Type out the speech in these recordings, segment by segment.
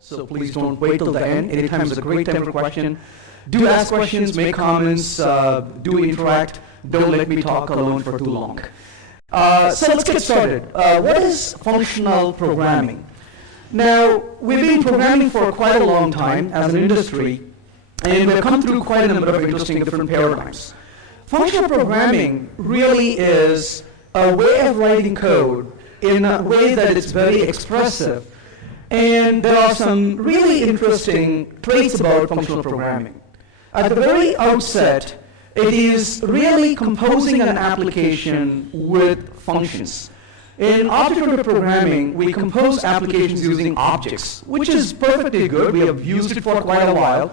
So please don't wait till the end. Anytime is a great time for question. Do ask questions, make comments, do interact. Don't let me talk alone for too long. So let's get started. What is functional programming? Now, we've been programming for quite a long time as an industry, and we've come through quite a number of interesting different paradigms. Functional programming really is a way of writing code in a way that is very expressive. And there are some really interesting traits about functional programming. At the very outset, it is really composing an application with functions. In object-oriented programming, we compose applications using objects, which is perfectly good. We have used it for quite a while.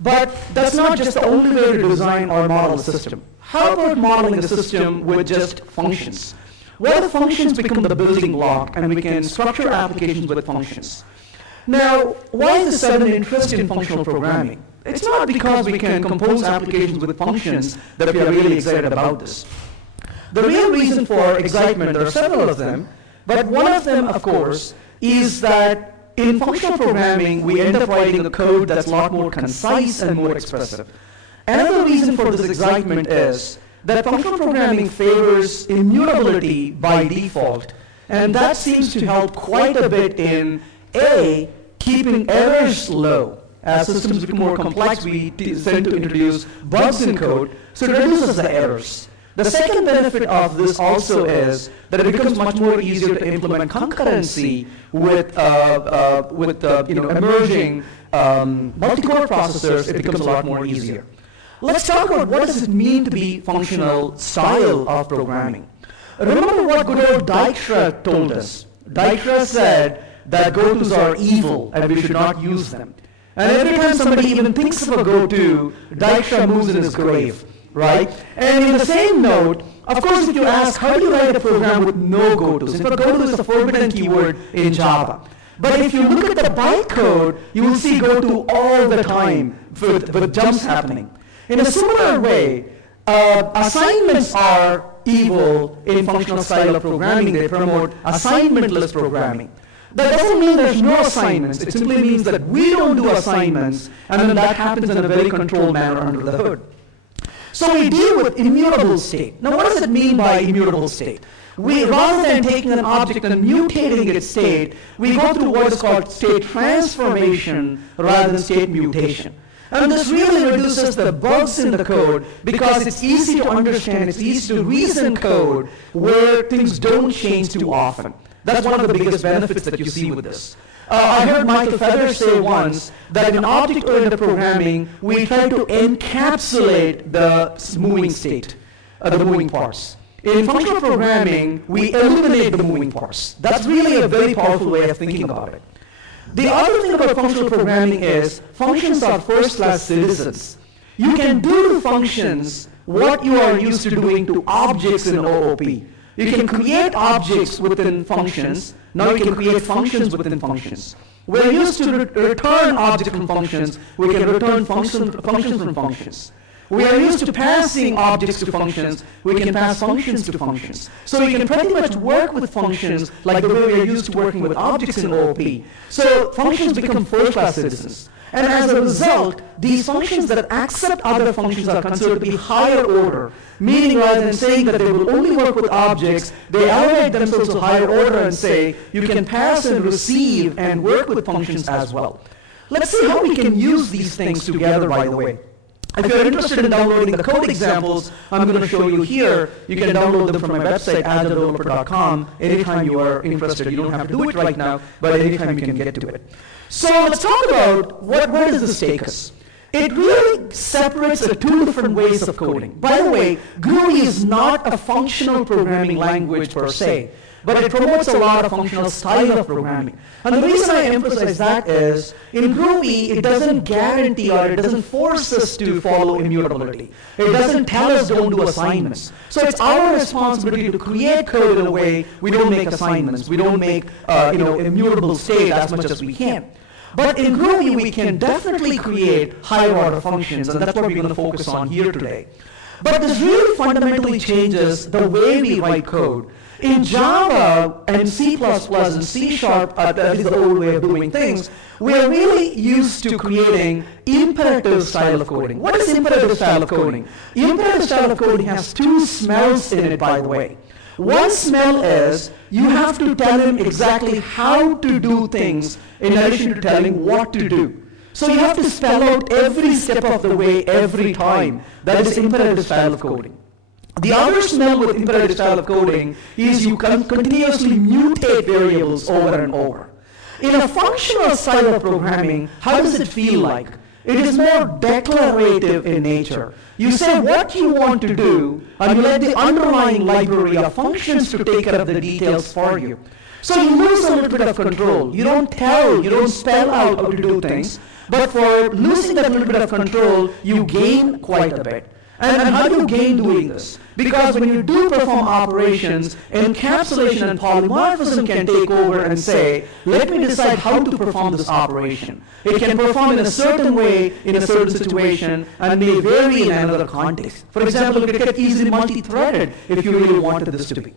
But that's not just the only way to design or model a system. How about modeling the system with just functions? Where the functions become the building block, and we can structure applications with functions. Now, why is there sudden interest in functional programming? It's not because we can compose applications with functions that we are really excited about this. The real reason for excitement, there are several of them, but one of them, of course, is that in functional programming, we end up writing a code that's a lot more concise and more expressive. Another reason for this excitement is that functional programming favors immutability by default, and that seems to help quite a bit in A, keeping errors low. As systems become more complex, we tend to introduce bugs in code, so it reduces the errors. The second benefit of this also is that it becomes much more easier to implement concurrency with emerging multi-core processors. It becomes a lot more easier. Let's talk about what does it mean to be functional style of programming. Remember what good old Dijkstra told us. Dijkstra said that gotos are evil and we should not use them. And every time somebody even thinks of a goto, Dijkstra moves in his grave. Right? And in the same note, of course, if you ask, how do you write a program with no gotos? In fact, goto is a forbidden keyword in Java. But if you look at the bytecode, you will see goto all the time with jumps happening. In a similar way, assignments are evil in functional style of programming. They promote assignmentless programming. That doesn't mean there's no assignments. It simply means that we don't do assignments, and then that happens in a very controlled manner under the hood. So we deal with immutable state. Now, what does it mean by immutable state? Rather than taking an object and mutating its state, we go through what is called state transformation rather than state mutation. And this really reduces the bugs in the code because it's easy to understand, it's easy to reason code where things don't change too often. That's one of the biggest benefits that you see with this. I heard Michael Feather say once that in object-oriented programming, we try to encapsulate the moving state, the moving parts. In functional programming, we eliminate the moving parts. That's really a very powerful way of thinking about it. The other thing about functional programming is functions are first-class citizens. You can do to functions what you are used to doing to objects in OOP. You can create objects within functions. Now you can create functions within functions. We're used to return objects from functions. We can return functions from functions. We are used to passing objects to functions. We can pass functions to functions. So we can pretty much work with functions like the way we are used to working with objects in OOP. So functions become first-class citizens. And as a result, these functions that accept other functions are considered to be higher order, meaning rather than saying that they will only work with objects, they elevate themselves to higher order and say you can pass and receive and work with functions as well. Let's see how we can use these things together, by the way. If you're interested in downloading the code examples I'm going to show you here, you can download them from my website, agiledeveloper.com. Anytime you are interested, you don't have to do it right now, but anytime you can get to it. So let's talk about where does this take us? It really separates the two different ways of coding. By the way, Groovy is not a functional programming language per se, but it promotes a lot of functional style of programming. And the reason I emphasize that is, in Groovy, it doesn't guarantee or it doesn't force us to follow immutability. It doesn't tell us don't do assignments. So it's our responsibility to create code in a way we don't make assignments. We don't make immutable state as much as we can. But in Groovy, we can definitely create higher order functions, and that's what we're going to focus on here today. But this really fundamentally changes the way we write code. In Java and C++ and C Sharp, that is the old way of doing things, we're really used to creating imperative style of coding. What is imperative style of coding? Imperative style of coding has two smells in it, by the way. One smell is you have to tell him exactly how to do things in addition to telling what to do. So you have to spell out every step of the way every time. That is imperative style of coding. The other smell with imperative style of coding is you can continuously mutate variables over and over. In a functional style of programming, how does it feel like? It is more declarative in nature. You say what you want to do, and you let the underlying library of functions to take care of the details for you. So you lose a little bit of control. You don't spell out how to do things, but for losing that little bit of control, you gain quite a bit. And how do you gain doing this? Because when you do perform operations, encapsulation and polymorphism can take over and say, let me decide how to perform this operation. It can perform in a certain way, in a certain situation, and may vary in another context. For example, it could get easily multi-threaded if you really wanted this to be.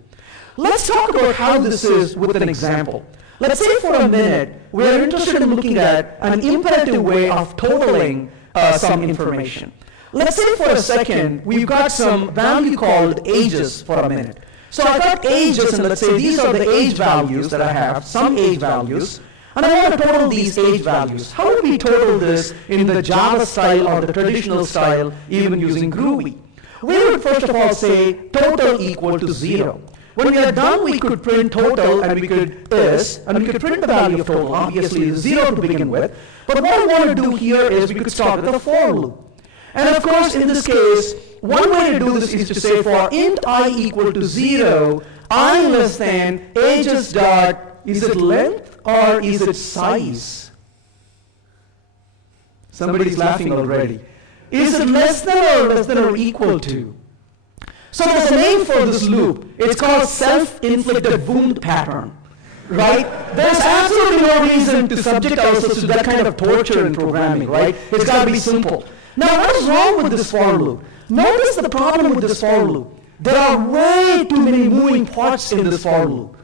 Let's talk about how this is with an example. Let's say for a minute, we're interested in looking at an imperative way of totaling some information. Let's say for a second, we've got some value called ages for a minute. So I've got ages, and let's say these are the age values that I have, some age values, and I want to total these age values. How would we total this in the Java style or the traditional style, even using Groovy? We would first of all say total equal to 0. When we are done, we could print total, and we could print the value of total, obviously 0 to begin with. But what I want to do here is we could start with a for loop. And of course, in this case, one way to do this is to say for int I equal to 0, I less than ages dot, is it length or is it size? Somebody's laughing already. Is it less than or equal to? So there's a name for this loop. It's called self-inflicted wound pattern, right? There's absolutely no reason to subject ourselves to that kind of torture in programming, right? It's got to be simple. Now, what is wrong with this for loop? Notice the problem with this for loop. There are way too many moving parts in this for loop.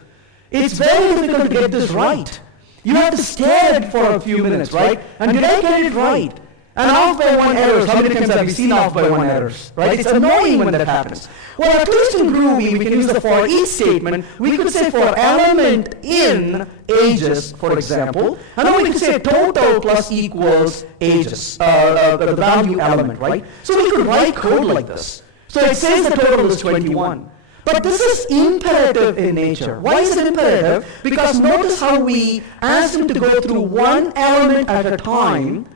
It's very difficult to get this right. You have to stare at it for a few minutes, right? And did I get it right? And off by one errors, how many times have we seen off by one errors, right? It's annoying when that happens. Well, at least in Groovy, we can use the for each statement. We could say for element in ages, for example, and then we could say total plus equals ages, the value element, right? So we could write code like this. So it says the total is 21. But this is imperative in nature. Why is it imperative? Because notice how we ask him to go through one element at a time.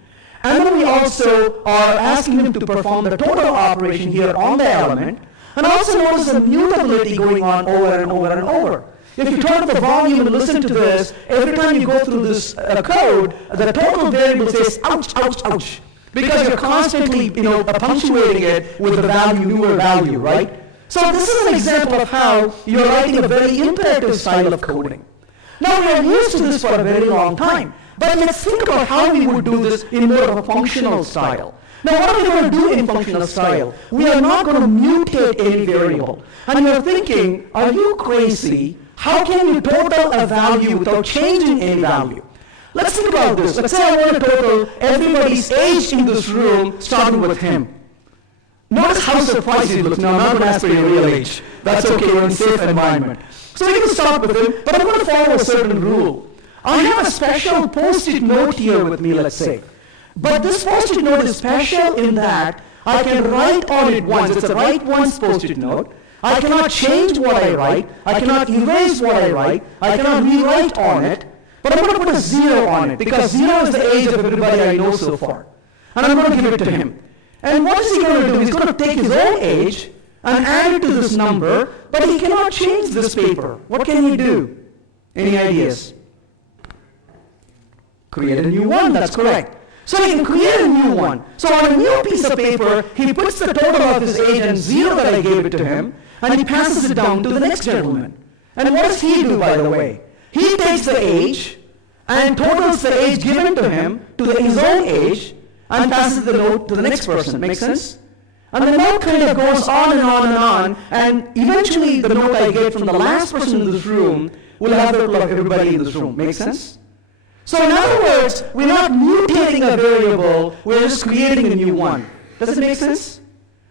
And then we also are asking him to perform the total operation here on the element. And also notice the mutability going on over and over and over. If you turn up the volume and listen to this, every time you go through this code, the total variable says ouch, ouch, ouch. Because you're constantly, punctuating it with the newer value, right? So this is an example of how you're writing a very imperative style of coding. Now we are used to this for a very long time. But let's think about how we would do this in more of a functional style. Now what are we going to do in functional style? We are not going to mutate any variable. And you're thinking, are you crazy? How can you total a value without changing any value? Let's think about this. Let's say I want to total everybody's age in this room, starting with him. Notice how surprised he looks. Now I'm not going to ask for your real age. That's okay, we're in a safe environment. So we can start with him, but I'm going to follow a certain rule. I have a special post-it note here with me, let's say. But this post-it note is special in that I can write on it once. It's a write once post-it note. I cannot change what I write. I cannot erase what I write. I cannot rewrite on it. But I'm going to put a 0 on it because 0 is the age of everybody I know so far. And I'm going to give it to him. And what is he going to do? He's going to take his own age and add it to this number, but he cannot change this paper. What can he do? Any ideas? Create a new one, that's correct. So he can create a new one. So on a new piece of paper, he puts the total of his age and 0 that I gave it to him, and he passes it down to the next gentleman. And what does he do, by the way? He takes the age and totals the age given to him to his own age and passes the note to the next person. Make sense? And the note kind of goes on and on and on, and eventually the note I get from the last person in this room will have the total of everybody in this room. Make sense? So in other words, we're not mutating a variable, we're just creating a new one. Does it make sense?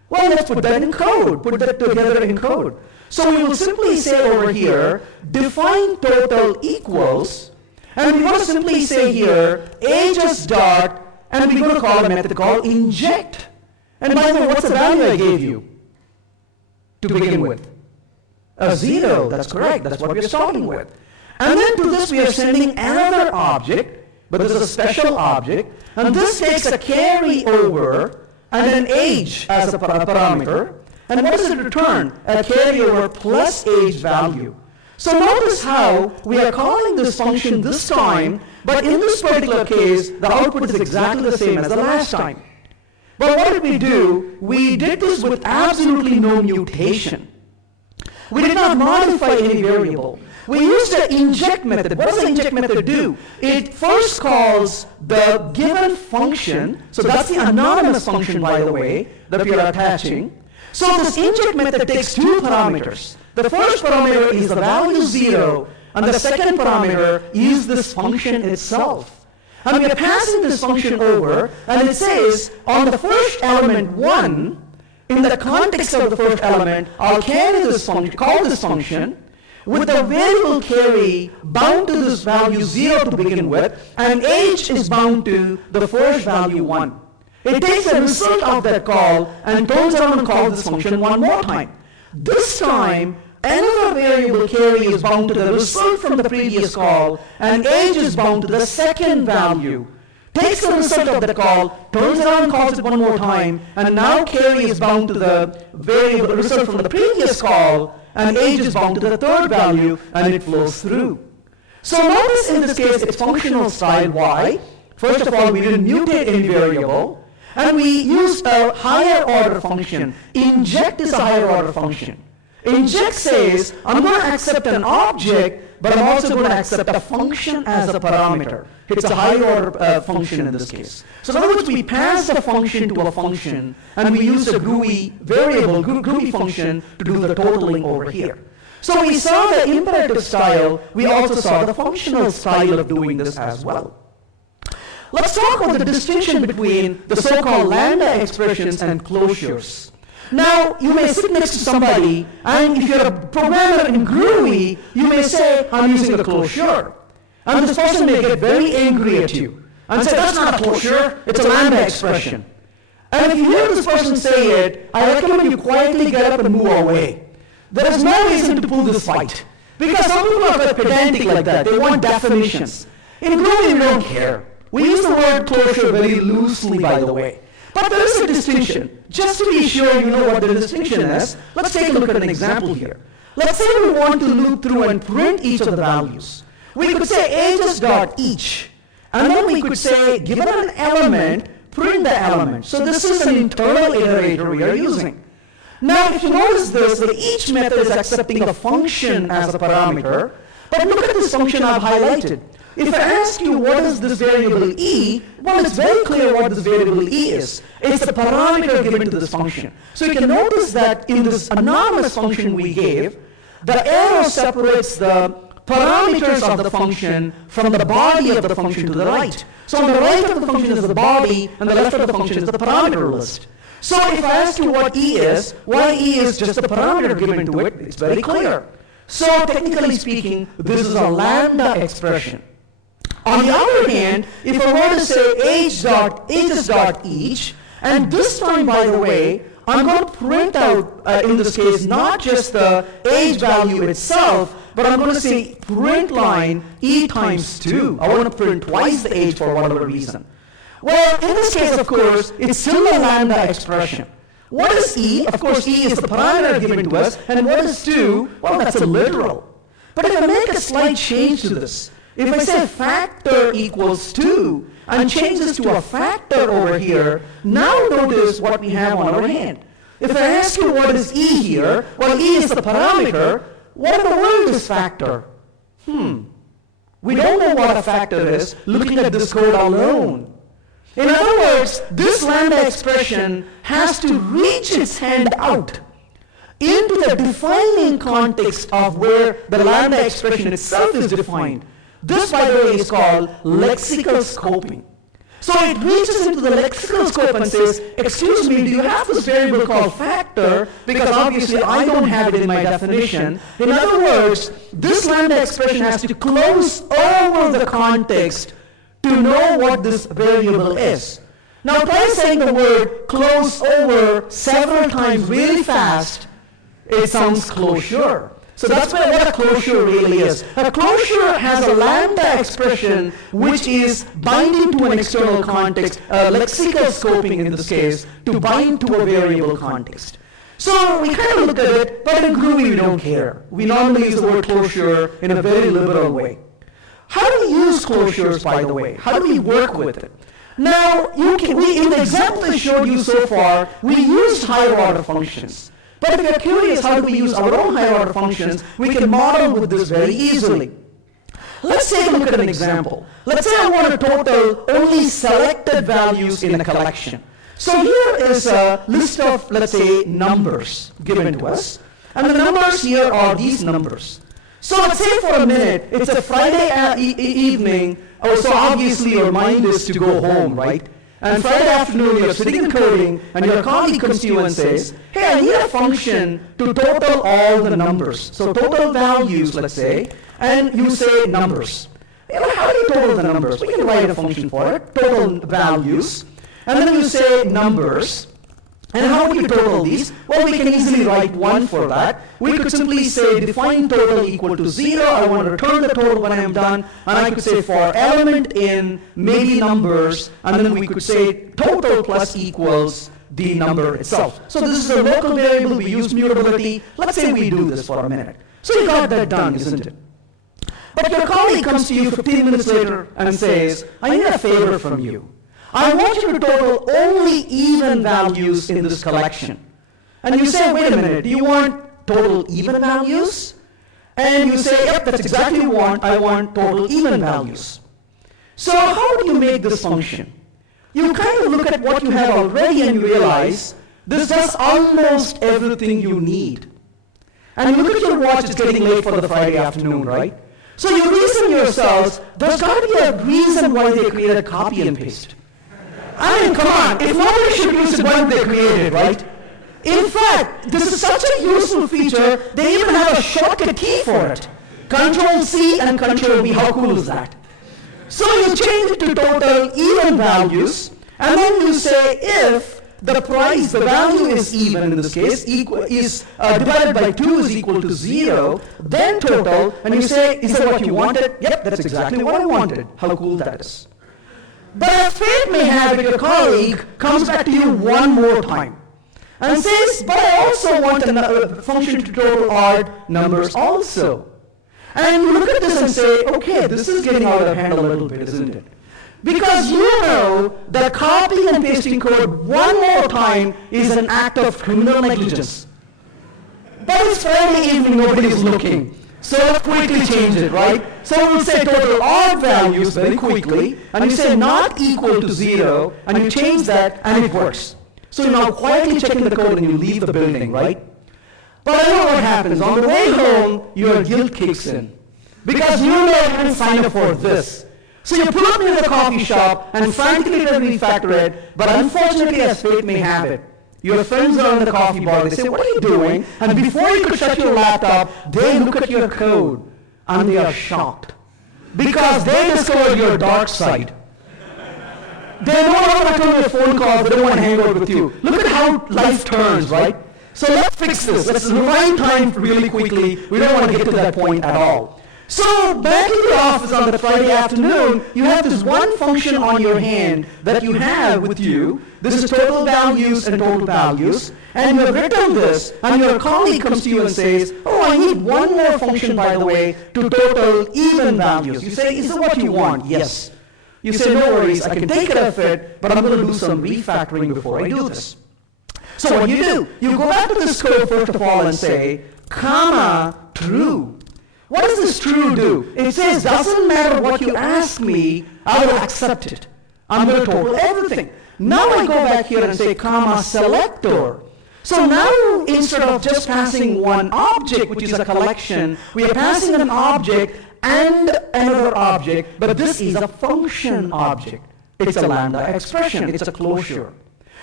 Well, let's put that in code, put that together in code. So we will simply say over here, define total equals, and we want to simply say here, ages dot, and we're going to call a method called inject. And by the way, what's the value I gave you to begin with? A 0, that's correct, that's what we're starting with. And then to this we are sending another object, but this is a special object, and this takes a carry over and an age as a parameter. And what does it return? A carryover plus age value. So notice how we are calling this function this time, but in this particular case, the output is exactly the same as the last time. But what did we do? We did this with absolutely no mutation. We did not modify any variable. We used the inject method. What does the inject method do? It first calls the given function, so that's the anonymous function, by the way, that we are attaching. So this inject method takes two parameters. The first parameter is the value 0, and the second parameter is this function itself. And we are passing this function over, and it says on the first element 1, in the context of the first element, I'll carry this function, call this function, with the variable carry bound to this value 0 to begin with, and age is bound to the first value 1. It takes the result of that call and turns around and calls this function one more time. This time, another variable carry is bound to the result from the previous call, and age is bound to the second value. Takes the result of that call, turns around and calls it one more time, and now carry is bound to the variable result from the previous call, and age is bound to the third value, and it flows through. So notice in this case, it's functional style. Why? First of all, we didn't mutate any variable, and we used a higher order function. Inject is a higher order function. Inject says, I'm going to accept an object, but I'm also going to accept a function as a parameter. It's a higher order function in this case. So in other words, we pass a function to a function, and we use a Groovy variable, Groovy function, to do the totaling over here. So we saw the imperative style, we also saw the functional style of doing this as well. Let's talk about the distinction between the so-called lambda expressions and closures. Now, you may sit next to somebody, and if you're a programmer in Groovy, you may say, I'm using a closure. And this person may get very angry at you and say, that's not a closure, it's a lambda expression. And if you hear this person say it, I recommend you quietly get up and move away. There is no reason to pull this fight. Because some people are very pedantic like that. They want definitions. In Groovy, we don't care. We use the word closure very loosely, by the way. But there is a distinction. Just to be sure you know what the distinction is, let's take a look at an example here. Let's say we want to loop through and print each of the values. We could say ages.each. And then we could say, given an element, print the element. So this is an internal iterator we are using. Now, if you notice this, the each method is accepting a function as a parameter. But look at this function I've highlighted. If I ask you what is this variable e, well, it's very clear what this variable e is. It's the parameter given to this function. So you can notice that in this anonymous function we gave, the arrow separates the parameters of the function from the body of the function to the right. So on the right of the function is the body, and the left of the function is the parameter list. So if I ask you what e is, why e is just the parameter given to it, it's very clear. So technically speaking, this is a lambda expression. On the other hand, if I were to say ages.each, and this time, by the way, I'm going to print out, in this case, not just the age value itself, but I'm going to say print line e times 2. I want to print twice the age for whatever reason. Well, in this case, of course, it's still a lambda expression. What is e? Of course, e is the parameter given to us, and what is 2? Well, that's a literal. But if I make a slight change to this, if I say factor equals 2 and change this to a factor over here, now notice what we have on our hand. If I ask you what is e here, well, e is the parameter. What in the world is factor? We don't know what a factor is looking at this code alone. In other words, this lambda expression has to reach its hand out into the defining context of where the lambda expression itself is defined. This, by the way, is called lexical scoping. So it reaches into the lexical scope and says, excuse me, do you have this variable called factor? Because obviously I don't have it in my definition. In other words, this lambda expression has to close over the context to know what this variable is. Now try saying the word close over several times really fast. It sounds closure. So that's what a closure really is. A closure has a lambda expression which is binding to an external context, lexical scoping in this case, to bind to a variable context. So we kind of looked at it, but in Groovy we don't care. We normally use the word closure in a very liberal way. How do we use closures, by the way? How do we work with it? Now, in the example I showed you so far, we used higher order functions. But if you're curious how do we use our own higher order functions, we can model with this very easily. Let's take a look at an example. Let's say I want to total only selected values in a collection. So here is a list of, let's say, numbers given to us. And the numbers here are these numbers. So let's say for a minute, it's a Friday evening, so obviously your mind is to go home, right? And Friday afternoon, you're sitting and coding, and your colleague comes to you and says, hey, I need a function to total all the numbers. So total values, let's say, and you say numbers. How do you total the numbers? We can write a function for it, total values, and then you say numbers. And how do you total these? Well, we can easily write 1 for that. We could simply say define total equal to 0. I want to return the total when I am done. And I could say for element in maybe numbers, and then we could say total plus equals the number itself. So this is a local variable. We use mutability. Let's say we do this for a minute. So you got that done, isn't it? But your colleague comes to you 15 minutes later and says, I need a favor from you. I want you to total only even values in this collection. And you say, wait a minute, do you want total even values? And you say, yep, that's exactly what I want total even values. So how do you make this function? You kind of look at what you have already and you realize this does almost everything you need. And you look at your watch, it's getting late for the Friday afternoon, right? So you reason yourselves, there's got to be a reason why they created copy and paste. I mean, come on, if nobody should use it, why would they create it, right? In fact, this is such a useful feature, they even have a shortcut key for it. Control-C and Control-V, how cool is that? So you change it to total even values, and then you say if the price, the value is even in this case, divided by 2 is equal to 0, then total, and you say, is that what you wanted? Yep, that's exactly what I wanted. How cool that is. But as fate may have it, your colleague comes back to you one more time and says, but I also want a function to total odd numbers also. And you look at this and say, okay, this is getting out of hand a little bit, isn't it? Because you know that copying and pasting code one more time is an act of criminal negligence. But it's Friday evening, nobody is looking. So let's quickly change it, right? So we'll say total odd values very quickly, and you say not equal to 0, and you change that, and it works. So you're now quietly checking the code, and you leave the building, right? But I know what happens. On the way home, your guilt kicks in. Because you know you didn't sign up for this. So you pull up near the coffee shop, and frantically try to refactor it, but unfortunately, as fate may have it, your friends are in the coffee bar, they say, what are you doing? And before you could shut your laptop, they look at your code, and they are shocked. Because they discovered your dark side. They no longer return your phone calls, they don't want to hang out with you. Look at how life turns, right? So let's fix this. Let's rewind time really quickly. We don't want to get to that point at all. So back in the office on the Friday afternoon, you have this one function on your hand that you have with you. This is total values and total values. And you have written this, and your colleague comes to you and says, oh, I need one more function, by the way, to total even values. You say, is it what you want? Yes. You say, no worries, I can take care of it, but I'm going to do some refactoring before I do this. So what do? You go back to this code, first of all, and say, comma, true. What does this true do? It says, doesn't matter what you ask me, I will accept it. I'm going to total everything. Now I go back here and say comma selector. So now instead of just passing one object, which is a collection, we are passing an object and another object, but this is a function object. It's a lambda expression, it's a closure.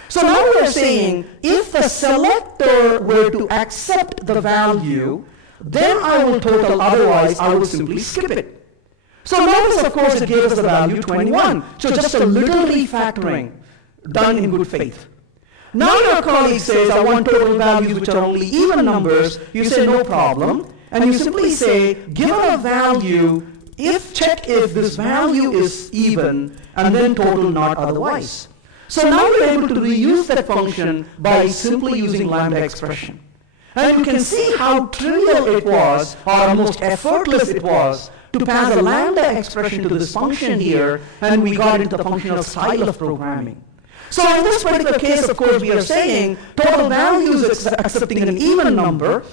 So now we are saying if the selector were to accept the value, then I will total, otherwise I will simply skip it. So notice, of course, it gave us the value 21. So just a little refactoring done in good faith. Now your colleague says, I want total values which are only even numbers. You say, no problem. And you simply say, given a value, check if this value is even, and then total not otherwise. So now you're able to reuse that function by simply using lambda expression. And you can see how trivial it was, or almost effortless it was, to pass a lambda expression to this function here, and we got into the functional style of programming. So in this particular case, of course, we are saying total values is accepting an even number.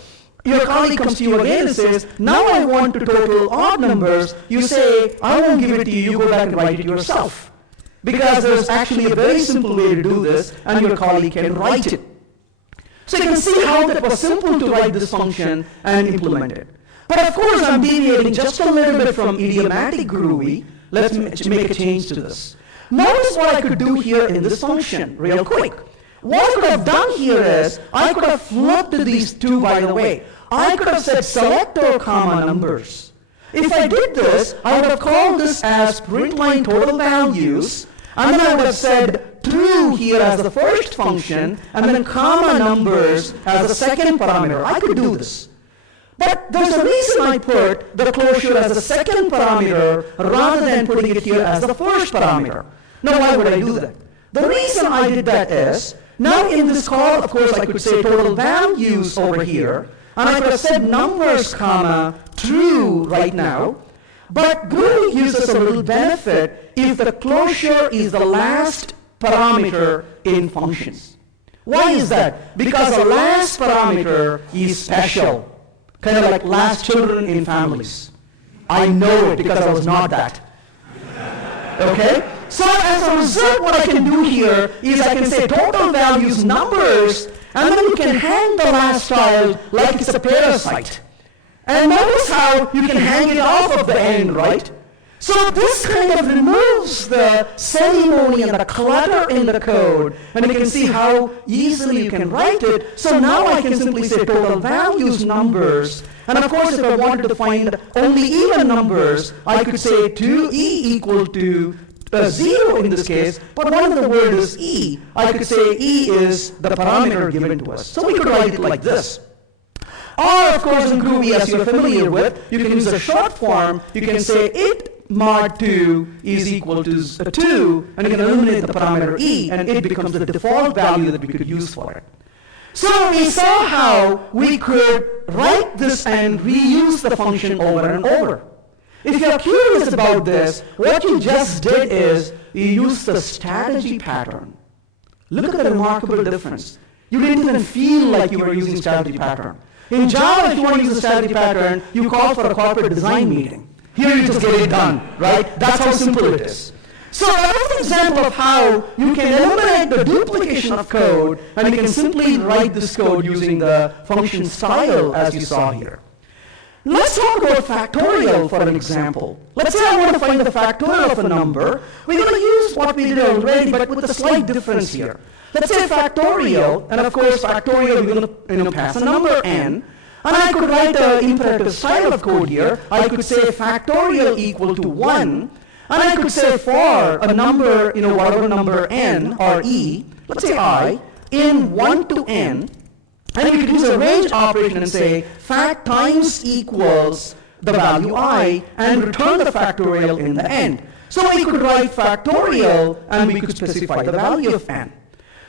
Your colleague comes to you again and says, now I want to total odd numbers. You say, I won't give it to you, you go back and write it yourself. Because there's actually a very simple way to do this, and your colleague can write it. So you can see how that was simple to write this function and implement it. But of course, I'm deviating just a little bit from idiomatic Groovy. Let's make a change to this. Notice what I could do here in this function real quick. What I could have done here is, I could have flipped these two, by the way. I could have said selector comma numbers. If I did this, I would have called this as printline total values, and then I would have said true here as the first function, and then comma numbers as the second parameter. I could do this. But there's a reason I put the closure as the second parameter rather than putting it here as the first parameter. Now, why would I do that? The reason I did that is, now in this call, of course, I could say total values over here, and I could have said numbers, comma, true right now, but Groovy gives us a little benefit if the closure is the last parameter in functions. Why is that? Because the last parameter is special. Kind of like last children in families. I know it because I was not that. Okay? So as a result, what I can do here is I can say total values numbers, and then you can hang the last child like it's a parasite. And notice how you can hang it off of the end, right? So this kind of removes the ceremony and the clutter in the code, and you can see how easily you can write it. So now I can simply say total values numbers, and of course if I wanted to find only even numbers, I could say 2e equal to 0 in this case, but one of the word is e. I could say e is the parameter given to us. So we could write it like this. Or of course in Groovy, as you're familiar with, you can use a short form. You can say it mod 2 is equal to 2, and you can eliminate the parameter e, and it becomes the default value that we could use for it. So we saw how we could write this and reuse the function over and over. If you're curious about this, what you just did is you used the strategy pattern. Look at the remarkable difference. You didn't even feel like you were using strategy pattern. In Java, if you want to use a strategy pattern, you call for a corporate design meeting. Here you just get it done, right? That's how simple it is. So that's an example of how you can eliminate the duplication of code, and you can simply write this code using the function style as you saw here. Let's talk about factorial for an example. Let's say I want to find the factorial of a number. We're going to use what we did already, but with a slight difference here. Let's say factorial, and of course factorial, we're going to pass a number n. And I could write an imperative style of code here. I could say factorial equal to 1. And I could say for a number, whatever number n or e, let's say I, in 1 to n, and we could use a range operation and say fact times equals the value I, and return the factorial in the end. So we could write factorial, and we could specify the value of n.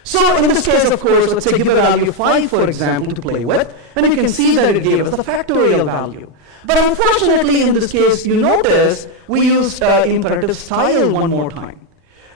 So in this case, of course, let's say give a value of 5, for example, to play with, and you can see that it gave us the factorial value. But unfortunately, in this case, you notice we used imperative style one more time.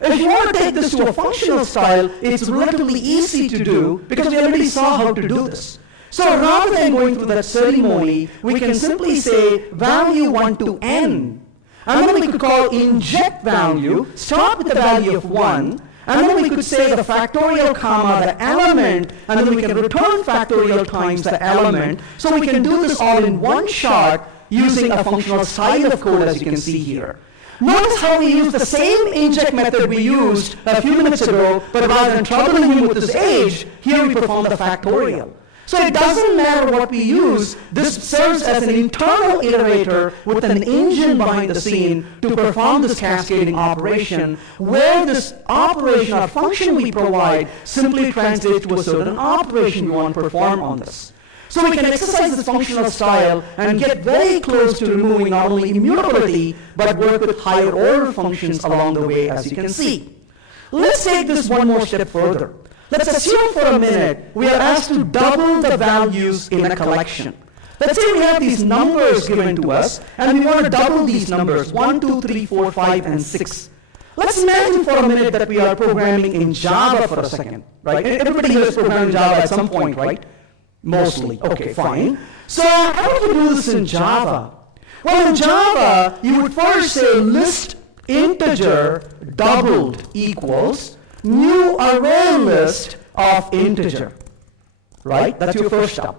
If you want to take this to a functional style, it's relatively easy to do because we already saw how to do this. So rather than going through that ceremony, we can simply say value 1 to n. and then we could call inject value, start with the value of 1, and then we could say the factorial comma, the element, and then we can return factorial times the element. So we can do this all in one shot using a functional style of code, as you can see here. Notice how we use the same inject method we used a few minutes ago, but rather than troubling him with his age, here we perform the factorial. So it doesn't matter what we use, this serves as an internal iterator with an engine behind the scene to perform this cascading operation, where this operation or function we provide simply translates to a certain operation we want to perform on this. So we can exercise this functional style and get very close to removing not only immutability, but work with higher order functions along the way, as you can see. Let's take this one more step further. Let's assume for a minute we are asked to double the values in a collection. Let's say we have these numbers given to us, and we want to double these numbers, 1, 2, 3, 4, 5, and 6. Let's imagine for a minute that we are programming in Java for a second, right? Everybody here is programming Java at some point, right? Mostly. Okay, fine. So how do we do this in Java? Well, in Java, you would first say list integer doubled equals new array list of integer, right? That's your first step.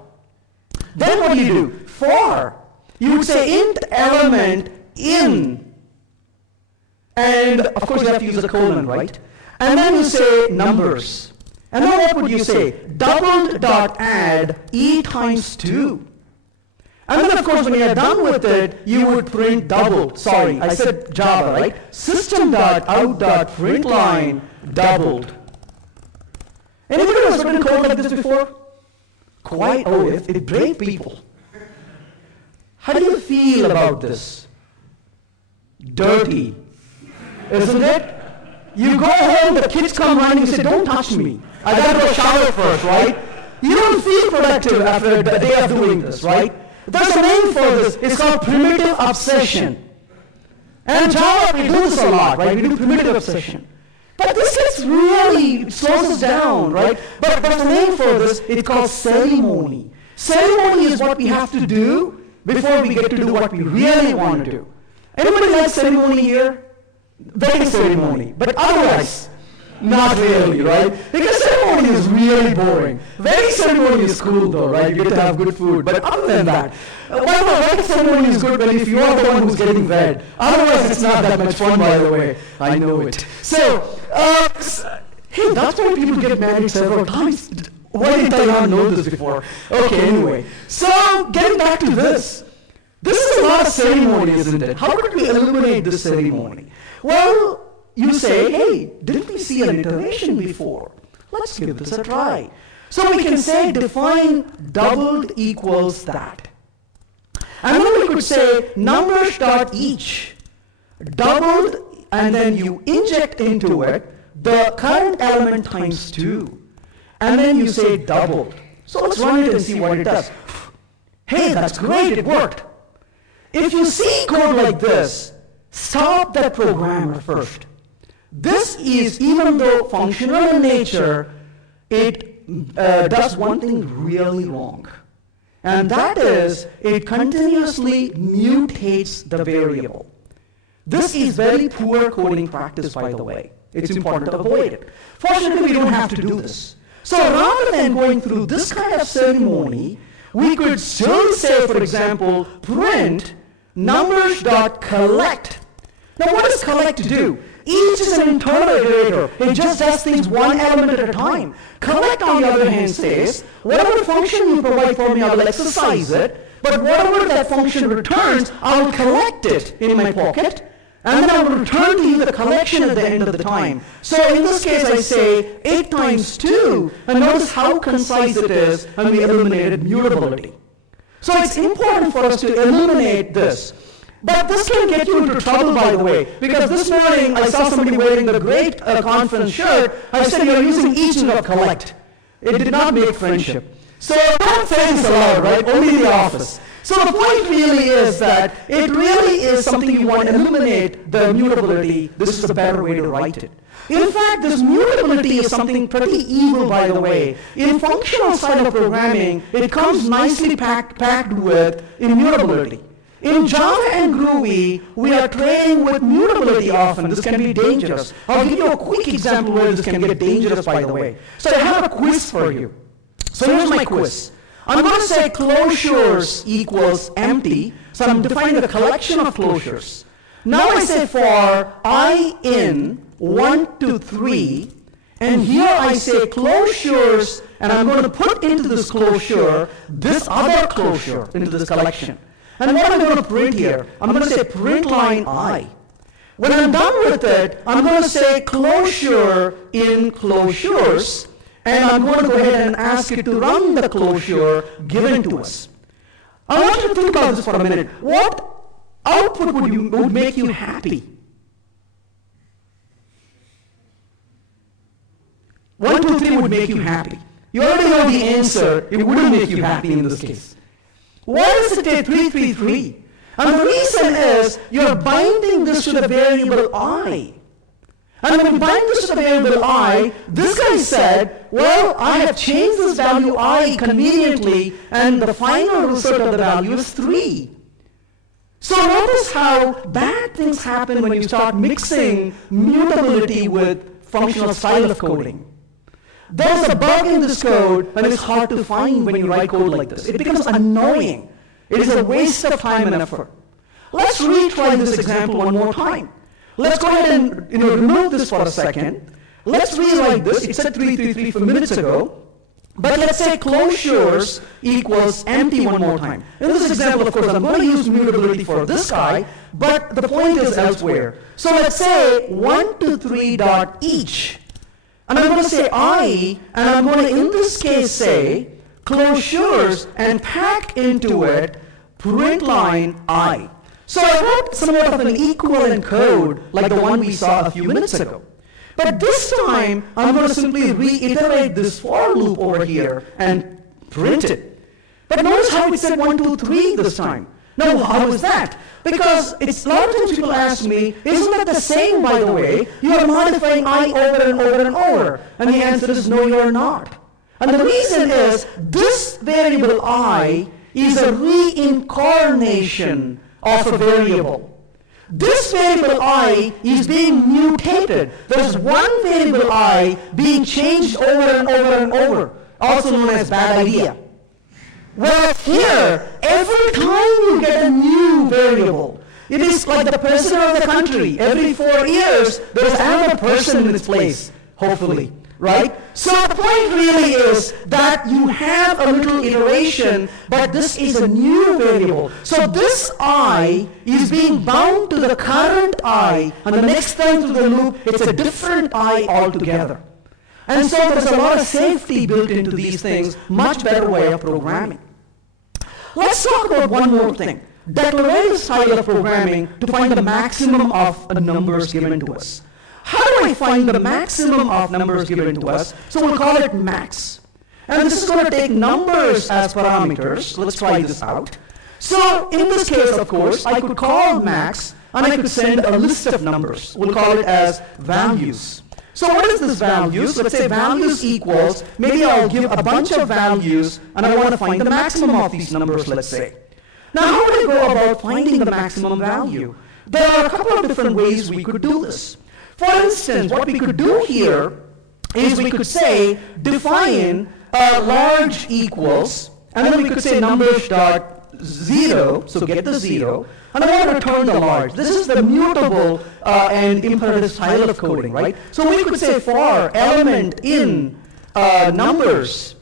Then what do? For, you would say int element in, and of course you have to use a colon, right? And then you say numbers. And then what would you say? Doubled dot add e times 2. And then of course when you're done with it, you would print doubled. Sorry, I said Java, right? System dot out dot print line doubled. Anybody has written code like this before? Quite, oh, it's brave people. How do you feel about this? Dirty, isn't it? You go home, the kids come running, you say, don't touch me. I gotta go shower first, right? You don't feel productive after a day of doing this, right? There's a name for this. It's called primitive obsession. And in Java, we do this a lot, right? We do primitive obsession. But this gets really, slows us down, right? But there's a name for this. It's called ceremony. Ceremony is what we have to do before we get to do what we really want to do. Anybody like ceremony here? Very ceremony. But otherwise, not really, right? Because ceremony is really boring. Very ceremony is cool though, right? You get to have good food. But other than that, very ceremony is good when if you are the one who's getting fed. Otherwise, it's not that much fun, by the way. I know it. So, hey, that's why people get married several times. Why didn't I not know this before? Okay, anyway. So, getting back to this. This is a lot of ceremony, isn't it? How could we eliminate this ceremony? Well, you say, hey, didn't we see an iteration before? Let's give this a try. So we can say define doubled equals that. And then we could say numbers dot each doubled, and then you inject into it the current element times 2. And then you say doubled. So let's run it and see what it does. Hey, that's great, it worked. If you see code like this, stop that programmer first. This is, even though functional in nature, it does one thing really wrong. And that is, it continuously mutates the variable. This is very poor coding practice, by the way. It's important to avoid it. Fortunately, we don't have to do this. So rather than going through this kind of ceremony, we could still say, for example, print numbers.collect. Now what does collect do? Each is an internal iterator. It just does things one element at a time. Collect, on the other hand, says, whatever function you provide for me, I will exercise it, but whatever that function returns, I will collect it in my pocket, and then I will return to you the collection at the end of the time. So in this case, I say 8 times 2, and notice how concise it is, and we eliminated mutability. So it's important for us to eliminate this. But this can get you into trouble, by the way, because this morning I saw somebody wearing the great conference shirt. I said, you're using each and of collect. It did not make friendship. So don't say this aloud, right? Only in the office. So the point really is that it really is something you want to eliminate the mutability. This is a better way to write it. In fact, this mutability is something pretty evil, by the way. In functional side of programming, it comes nicely packed with immutability. In Java and Groovy, we are trading with mutability often. This can be dangerous. I'll give you a quick example where this can get dangerous, by the way. So I have a quiz for you. So here's my quiz. I'm going to say closures equals empty. So I'm defining a collection of closures. Now I say for I in 1 to 3, and here I say closures, and I'm going to put into this closure this other closure into this collection. And what I'm going to print here, I'm going to say print line I. When I'm done with it, I'm going to say closure in closures, and I'm going to go ahead and ask it to run the closure given to us. I want you to think about this for a minute. What output would make you happy? 1, 2, 3 would make you happy. You already know the answer. It wouldn't make you happy in this case. Why does it take 3, 3, 3? And the reason is you're binding this to the variable I. And when you bind this to the variable I, this guy said, well, I have changed this value I conveniently, and the final result of the value is 3. So notice how bad things happen when you start mixing mutability with functional style of coding. There's a bug in this code, and it's hard to find when you write code like this. It becomes annoying. It is a waste of time and effort. Let's retry this example one more time. Let's go ahead and remove this for a second. Let's rewrite this. It said 333 for minutes ago. But let's say closures equals empty one more time. In this example, of course, I'm going to use mutability for this guy, but the point is elsewhere. So let's say 1 to 3 dot each. And I'm going to say I, and I'm going to, in this case, say closures and pack into it print line I. So I wrote somewhat of an equivalent code like the one we saw a few minutes ago. But this time, I'm going to simply reiterate this for loop over here and print it. But notice how it said 1, 2, 3 this time. Now, how is that? Because a lot of times people ask me, isn't that the same, by the way? You are modifying I over and over and over. And the answer is no, you're not. And the reason is, this variable I is a reincarnation of a variable. This variable I is being mutated. There's one variable I being changed over and over and over, also known as bad idea. Whereas here, every time you get a new variable, it is like the president of the country. Every 4 years, there's another person in its place, hopefully, right? So the point really is that you have a little iteration, but this is a new variable. So this I is being bound to the current I, and the next time through the loop, it's a different I altogether. And so there's a lot of safety built into these things, much better way of programming. Let's talk about one more thing. Declarative style of programming to find the maximum of numbers given to us. How do I find the maximum of numbers given to us? So we'll call it max. And this is going to take numbers as parameters. Let's try this out. So in this case, of course, I could call max, and I could send a list of numbers. We'll call it as values. So what is this values? Let's say values equals, maybe I'll give a bunch of values, and I want to find the maximum of these numbers, let's say. Now, how would I go about finding the maximum value? There are a couple of different ways we could do this. For instance, what we could do here is we could say define large equals, and then we could say numbers dot 0, so get the 0, and I want to return the large. This is the mutable and imperative style of coding, right? So we could say for element in numbers,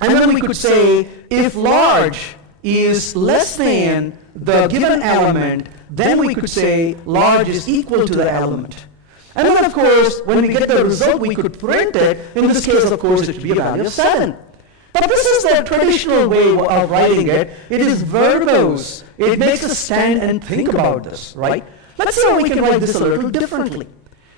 and then we could say if large is less than the given element, then we could say large is equal to the element. And then, of course, when we get the result, we could print it. In this case, of course, it would be a value of 7. But this is the traditional way of writing it. It is verbose. It makes us stand and think about this, right? Let's see how we can write this a little differently.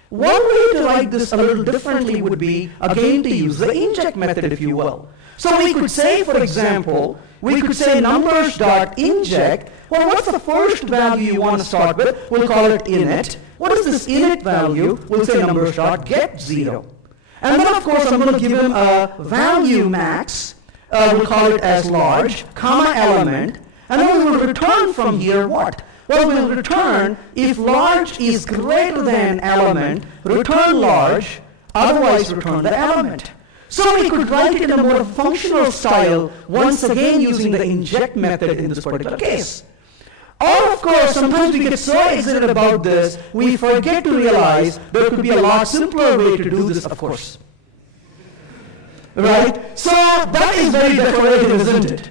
One way to write this a little differently would be, again, to use the inject method, if you will. So we could say, for example, we could say numbers.inject. Well, what's the first value you want to start with? We'll call it init. What is this init value? We'll say numbers.get0. And then, of course, I'm going to give him a value max. We'll call it as large, comma element. And then we will return from here what? Well, we will return if large is greater than element, return large, otherwise return the element. So we could write it in a more functional style, once again using the inject method in this particular case. Or of course, sometimes we get so excited about this, we forget to realize there could be a lot simpler way to do this, of course. Right? So that is very decorative, isn't it?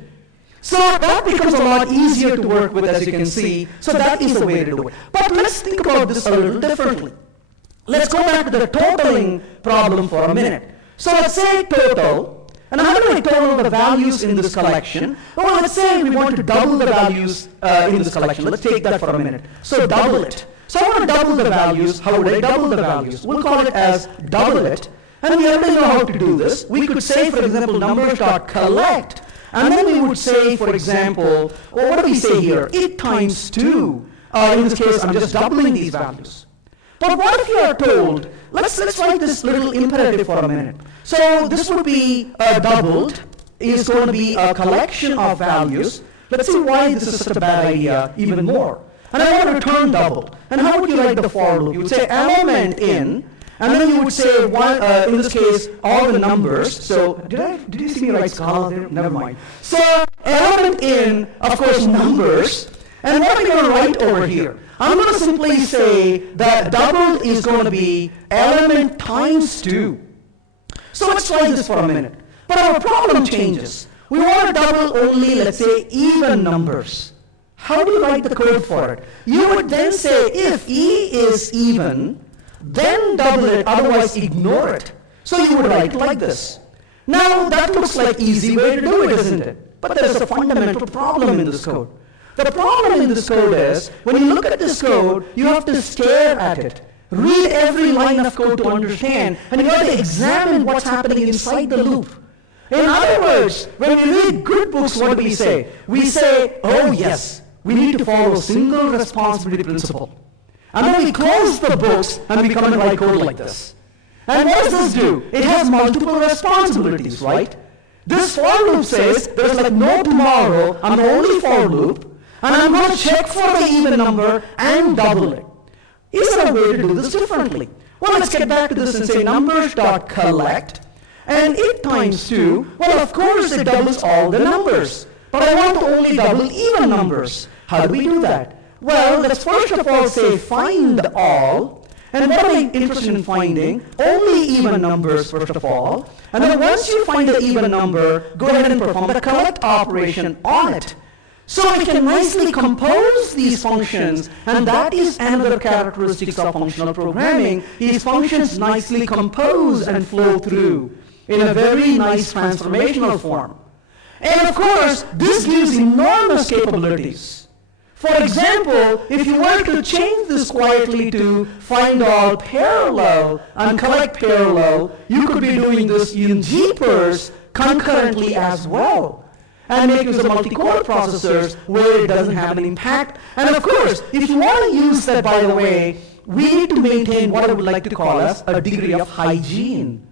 So that becomes a lot easier to work with, as you can see. So that is a way to do it. But let's think about this a little differently. Let's go back to the totaling problem for a minute. So let's say total, and how do I total the values in this collection? Well, let's say we want to double the values in this collection. Let's take that for a minute. So double it. So I want to double the values. How would I double the values? We'll call it as double it. And we already know how to do this. We could say, for example, numbers.collect. And then we would say, for example, well, what do we say here? It times 2. In this case, I'm just doubling these values. But what if you are told, let's write this little imperative for a minute. So this would be doubled, is going to be a collection of values. Let's see why this is such a bad idea even more. And I want to return doubled. And how would you write the for loop? You would say element in, and then you would say, in this case, all the numbers. So, did you see me write Scala there? Never mind. So, element in, of course, numbers. And what am I going to write over here? I'm going to simply say that doubled is going to be element times 2. So let's try this for a minute. But our problem changes. We want to double only, let's say, even numbers. How do you write the code for it? You would then say, if E is even, then double it, otherwise ignore it. So you would write like this. Now that looks like easy way to do it, isn't it? But there's a fundamental problem in this code. The problem in this code is, when you look at this code, you have to stare at it. Read every line of code to understand, and you have to examine what's happening inside the loop. In other words, when we read good books, what do we say? We say, oh yes, we need to follow single responsibility principle. And then we close the books and we come and write code like this. And what does this do? It has multiple responsibilities, right? This for loop says there's like no tomorrow, I'm the only for loop, and I'm going to check for the even number and double it. Is there a way to do this differently? Well, let's get back to this and say numbers.collect, and it times 2. Well, of course it doubles all the numbers, but I want to only double even numbers. How do we do that? Well, let's first of all say find all. And what am I interested in finding? Only even numbers first of all. And then once you find the even number, go ahead and perform the collect operation on it. So we can nicely compose these functions, and that is another characteristic of functional programming. These functions nicely compose and flow through in a very nice transformational form. And of course, this gives enormous capabilities. For example, if you were to change this quietly to find all parallel and collect parallel, you could be doing this in Jeepers concurrently as well, and make use of multi-core processors where it doesn't have an impact. And of course, if you want to use that, by the way, we need to maintain what I would like to call as a degree of hygiene.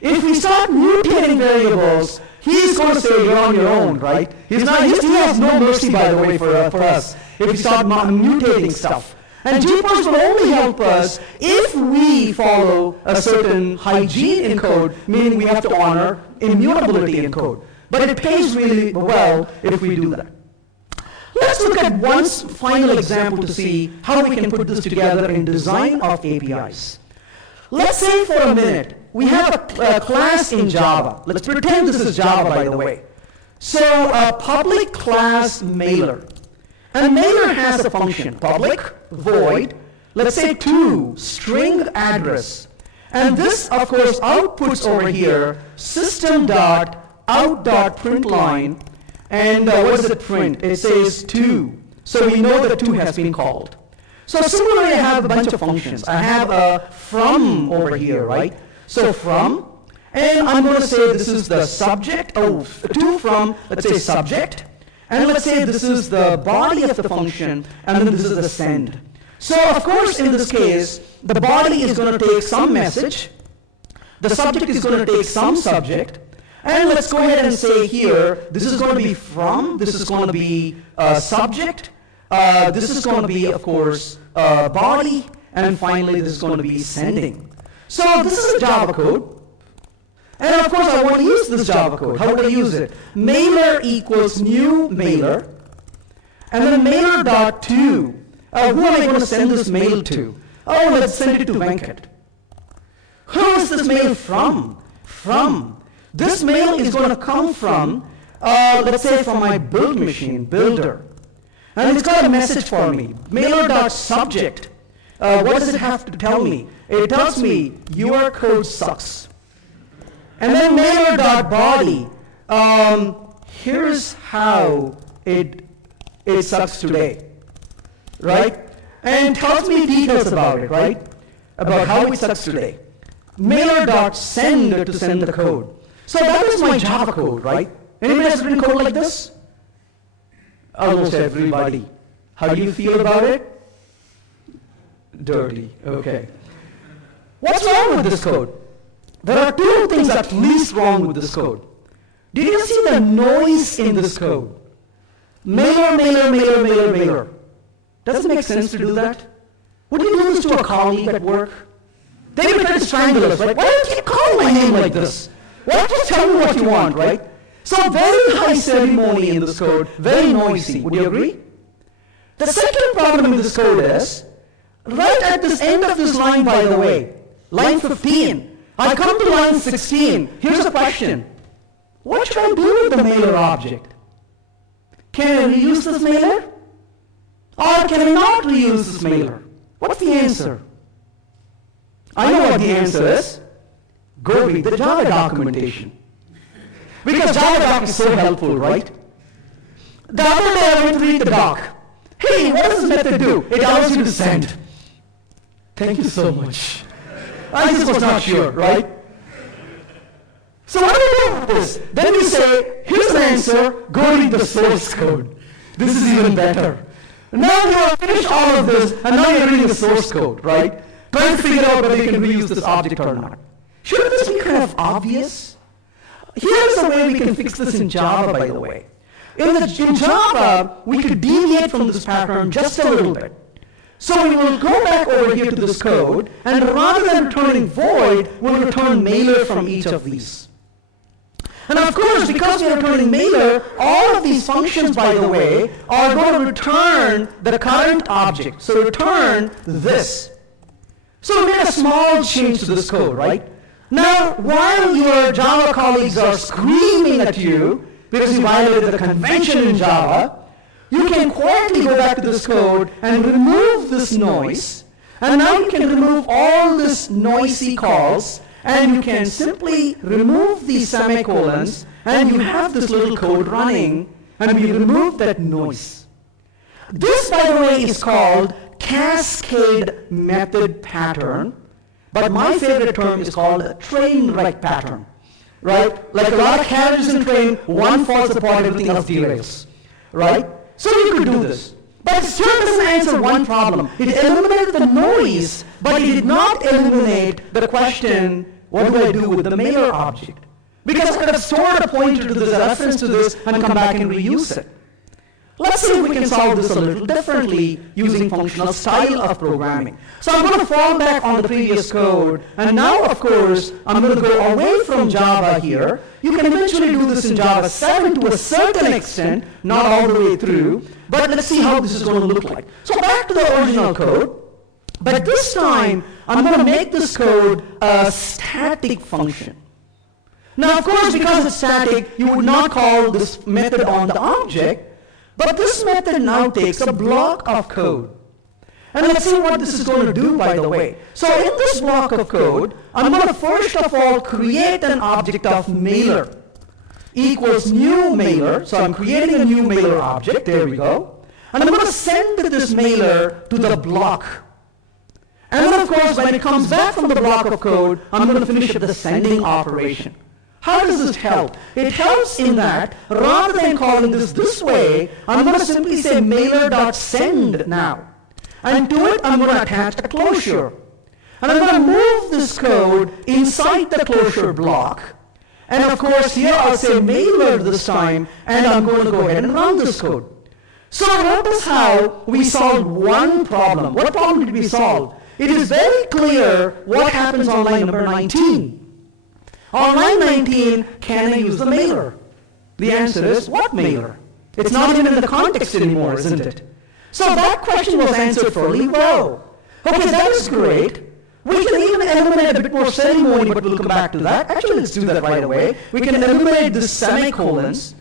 If we start mutating variables, he's going to say you're on your own, right? He has no mercy, by the way, for us if we start mutating stuff. And Jeepers will only help us if we follow a certain hygiene in code, meaning we have to honor immutability in code. But it pays really well if we do that. Let's look at one final example to see how we can put this together in design of APIs. Let's say for a minute, we have a class in Java. Let's pretend this is Java, by the way. So a public class mailer. And mailer has a function, public, void, let's say to string address. And this, of course, outputs over here system.out.println. And what does it print? It says to. So we know that to has been called. So similarly, I have a bunch of functions. I have a from over here, right? So from, and I'm going to say this is the subject, to from, let's say subject. And let's say this is the body of the function, and then this is the send. So of course, in this case, the body is going to take some message, the subject is going to take some subject, And let's go ahead and say here, this is going to be from, this is going to be subject, this is going to be, of course, body, and finally this is going to be sending. So this is a Java code. And of course I want to use this Java code. How would I use it? Mailer equals new mailer, and then mailer.to. Who am I going to send this mail to? Oh, let's send it to Venkat. Who is this mail from? This mail is going to come from, let's say from my build machine, builder. And it's got a message for me, mailer.subject. What does it have to tell me? It tells me, your code sucks. And then mailer.body, here's how it sucks today, right? And tells me details about it, right? About how it sucks today. Mailer.send to send the code. So that is my Java code, right? Anybody has written code like this? Almost everybody. How do you feel about it? Dirty, okay. What's wrong with this code? There are two things at least wrong with this code. Did you see the noise in this code? Mailer. Does it make sense to do that? Would you do this to a colleague at work? They would try to strangle us, right? Why don't you call my name like this? Why don't you tell me what you want, right? So very high ceremony in this code, very noisy. Would you agree? The second problem in this code is, right at this end of this line, by the way, line 15, I come to line 16. Here's a question. What should I do with the mailer object? Can I reuse this mailer? Or can I not reuse this mailer? What's the answer? I know what the answer is. Go read the Java documentation. Because Java doc is so helpful, right? The other day I went to read the doc. Hey, what does this method do? It allows you to send. Thank you so much. I just was not sure, right? So what do we do with this? Then we say, here's an answer, go read the source code. This is even better. Now you have finished all of this, and now you're reading the source code, right? Trying to figure out whether you can reuse this object or not. Shouldn't this be kind of obvious? Here's a way we can fix this in Java, by the way. In Java, we could deviate from this pattern just a little bit. So we will go back over here to this code, and rather than returning void, we'll return mailer from each of these. And of course, because we are returning mailer, all of these functions, by the way, are going to return the current object. So return this. So we made a small change to this code, right? Now, while your Java colleagues are screaming at you because you violated the convention in Java, you can quietly go back to this code and remove this noise. And now you can remove all this noisy calls, and you can simply remove these semicolons, and you have this little code running, and we remove that noise. This, by the way, is called cascade method pattern, but my favorite term is called a train wreck pattern, right? Like a lot of carriages in train, one falls apart, everything else derails, right? So you could do this. But it still doesn't answer one problem. It eliminated the noise, but it did not eliminate the question, what do I do with the mailer object? Because I could have stored a pointer to this, a reference to this, and come back and reuse it. Let's see if we can solve this a little differently using functional style of programming. So I'm going to fall back on the previous code, and now, of course, I'm going to go away from Java here. You can eventually do this in Java 7 to a certain extent, not all the way through, but let's see how this is going to look like. So back to the original code, but this time, I'm going to make this code a static function. Now, of course, because it's static, you would not call this method on the object, but this method now takes a block of code. And let's see what this is going to do, by the way. So in this block of code, I'm going to first of all create an object of mailer equals new mailer. So I'm creating a new mailer object. There we go. And I'm going to send this mailer to the block. And then, of course, when it comes back from the block of code, I'm going to finish up the sending operation. How does this help? It helps in that, rather than calling this way, I'm going to simply say mailer.send now. And to it, I'm going to attach a closure. And I'm going to move this code inside the closure block. And of course, here I'll say mailer this time, and I'm going to go ahead and run this code. So notice how we solved one problem. What problem did we solve? It is very clear what happens on line number 19. On line 19, can I use the mailer? The answer is, what mailer? It's not even in the context anymore, isn't it? So that question was answered fairly well. Okay, that is great. We can even eliminate a bit more ceremony, but we'll come back to that. Actually, let's do that right away. We can eliminate the semicolons.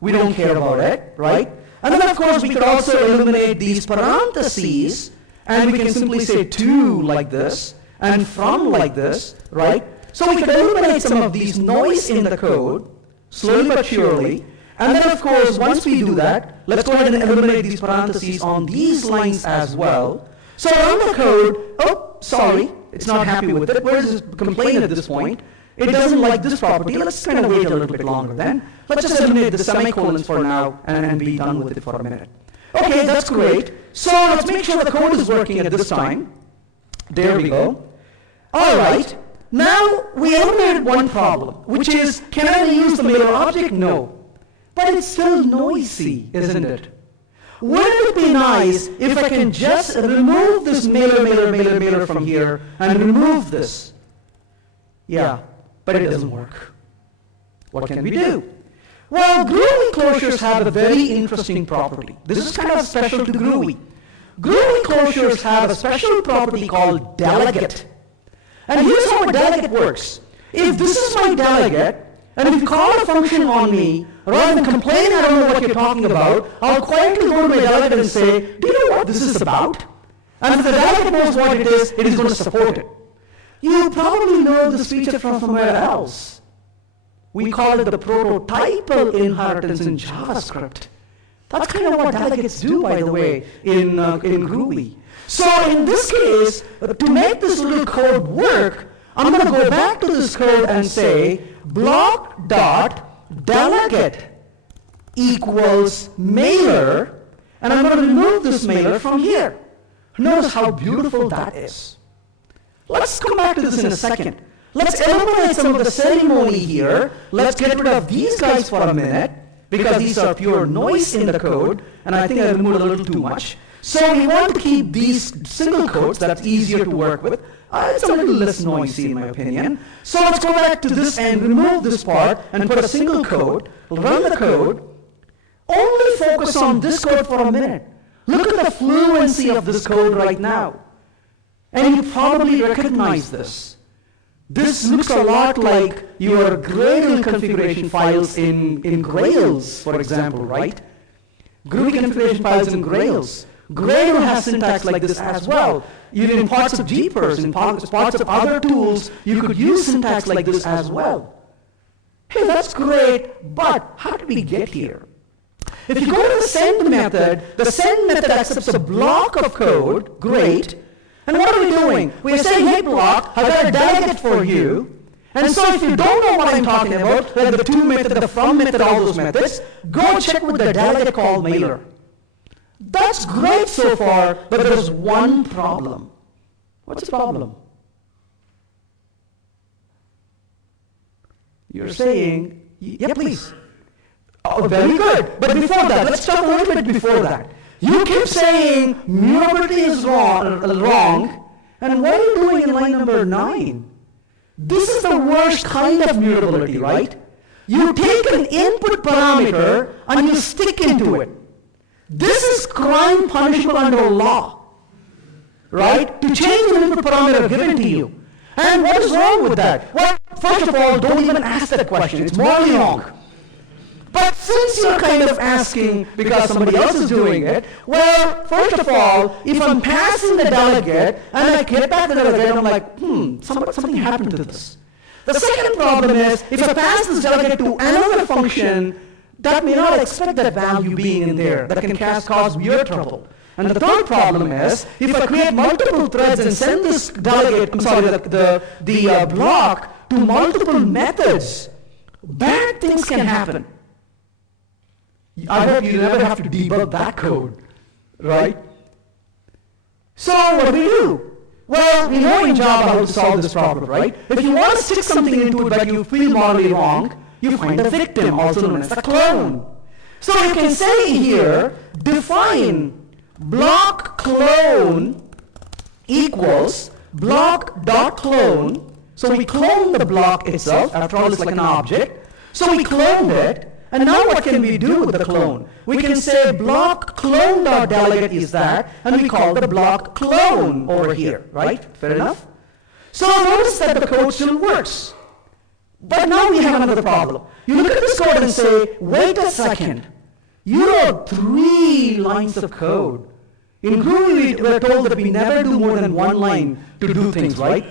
We don't care about it, right? And then, of course, we could also eliminate these parentheses, and we can simply say to like this, and from like this, right? So we could eliminate some of these noise in the code, slowly but surely. And then, of course, once we do that, let's go ahead and eliminate these parentheses on these lines as well. So run the code. Oh, sorry, it's not happy with it. Where does it complain at this point? It doesn't like this property. Let's kind of wait a little bit longer then. Let's just eliminate the semicolons for now and be done with it for a minute. Okay, that's great. So let's make sure the code is working at this time. There we go. All right. Now we eliminated one problem, which is, can I use the mailer object? No. But it's still noisy, isn't it? Wouldn't it be nice if I can just remove this mailer from here and remove this? Yeah, but it doesn't work. What can we do? Well, Groovy closures have a very interesting property. This is kind of special to Groovy. Groovy closures have a special property called delegate. And here's how a delegate works. If this is my delegate, and if you call a function on me, rather than complain I don't know what you're talking about, I'll quietly go to my delegate and say, do you know what this is about? And if the delegate knows what it is going to support it. You probably know this feature from somewhere else. We call it the prototypal inheritance in JavaScript. That's kind of what delegates do, by the way, in Groovy. So in this case, to make this little code work, I'm going to go back to this code and say block.delegate equals mailer, and I'm going to remove this mailer from here. Notice how beautiful that is. Let's come back to this in a second. Let's eliminate some of the ceremony here. Let's get rid of these guys for a minute, because these are pure noise in the code, and I think I removed a little too much. So we want to keep these single quotes, that's easier to work with. It's a little less noisy in my opinion. So let's go back to this and remove this part and put a single quote, run the code, only focus on this code for a minute. Look at the fluency of this code right now. And you probably recognize this. This looks a lot like your Gradle configuration files in Grails, for example, right? Groovy configuration files in Grails. Gradle has syntax like this as well. Even in parts of Jeepers, in parts of other tools, you could use syntax like this as well. Hey, that's great, but how did we get here? If you go to the send method accepts a block of code, great. And what are we doing? We're saying, hey block, I've got a delegate for you. And so if you don't know what I'm talking about, like the to method, the from method, all those methods, go check with the delegate called mailer. That's great so far, but there's one problem. What's the problem? You're saying, yeah, please. Oh, very good. But before that, let's talk a little bit before that. You keep saying mutability is wrong, and what are you doing in line number 9? This is the worst kind of mutability, right? You take an input parameter and you stick into it. This is crime punishable under law, right? To change an input parameter given to you. And what is wrong with that? Well, first of all, don't even ask that question. It's morally wrong. But since you're kind of asking because somebody else is doing it, well, first of all, if I'm passing the delegate and I get back the delegate, I'm like, something happened to this. The second problem is, if I pass this delegate to another function, that may not expect that value being in there. That can cause weird trouble. And the third problem is, if I create multiple threads and send this delegate, the block to multiple methods, bad things can happen. I hope you never have to debug that code, right? So what do? Well, we know in Java how to solve this problem, right? If you want to stick something into it that you feel morally wrong, you find a victim, also known as a clone. So you can say here, define block clone equals block.clone. So we clone the block itself. After all, it's like an object. So we cloned it. And now what can we do with the clone? We can say block clone.delegate is that, and we call the block clone over here, right? Fair enough? So notice that the code still works. But now we have another problem. You look at this code and say, wait a second. You wrote 3 lines of code. In Groovy, we're told that we never do more than 1 line to do things, right?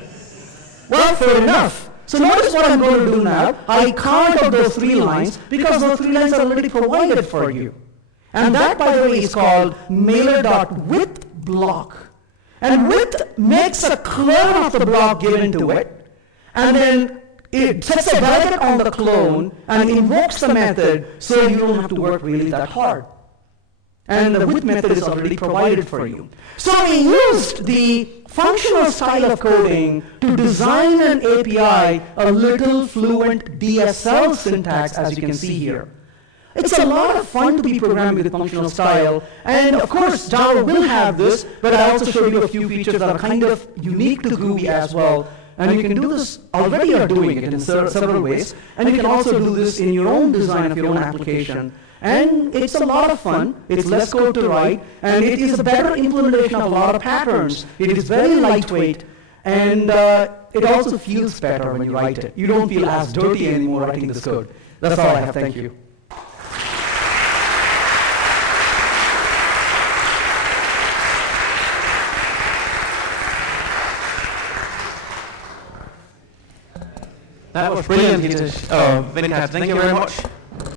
Well, fair enough. So notice what I'm going to do now. I count out those 3 lines because those 3 lines are already provided for you. And that, by the way, is called mailer.widthBlock. And width makes a clone of the block given to it, and then it sets a delegate on the clone and invokes the method so you don't have to work really that hard. And the width method is already provided for you. So we used the functional style of coding to design an API, a little fluent DSL syntax, as you can see here. It's a lot of fun to be programming with functional style, and of course Java will have this, but I also showed you a few features that are kind of unique to Groovy as well. And you can do this, already you're doing it in several ways, and you can also do this in your own design of your own application. And it's a lot of fun, it's less code to write, and it is a better implementation of a lot of patterns. It is very lightweight, and it also feels better when you write it. You don't feel as dirty anymore writing this code. That's all I have, thank you. That was brilliant, Venkat. Thank you very much.